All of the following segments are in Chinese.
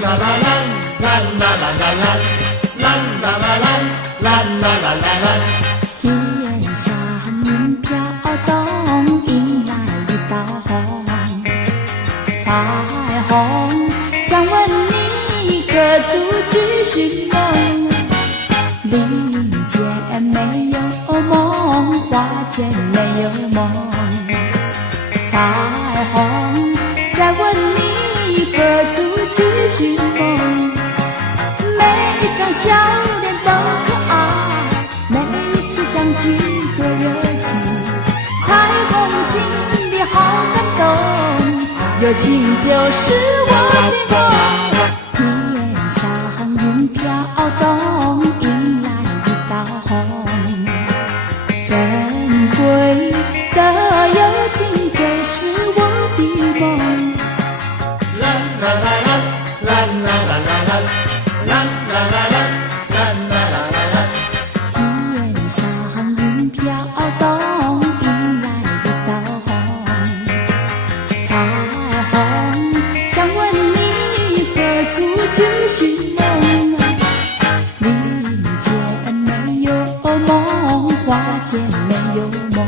啦啦啦啦啦啦啦啦啦啦啦啦啦啦啦。天上云飘动，迎来一道红彩虹，想问你何处去寻梦？林间没有梦，花间没有梦。彩虹在问你何处去寻梦？每一张笑脸都可爱，每一次相聚多热情。彩虹心里好感动，友情就是我的梦。天上云飘动，迎来一道红。珍贵的友情就是我的梦。啦啦啦啦啦啦啦啦啦啦啦啦啦啦。天上云飘动，迎来一道红。彩虹想问你何处去寻梦？林间没有梦，花间没有梦。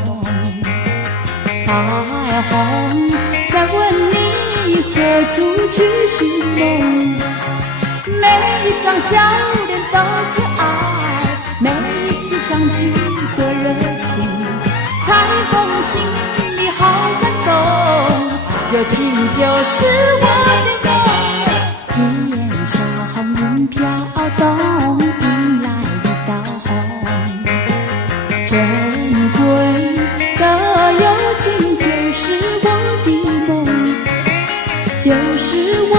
彩虹在问你何处去寻梦？每一张笑脸都可爱，每一次相聚多热情。彩虹心里好感动，友情就是我的梦。天上云飘动，迎来一道红。珍贵的友情就是我的梦，就是我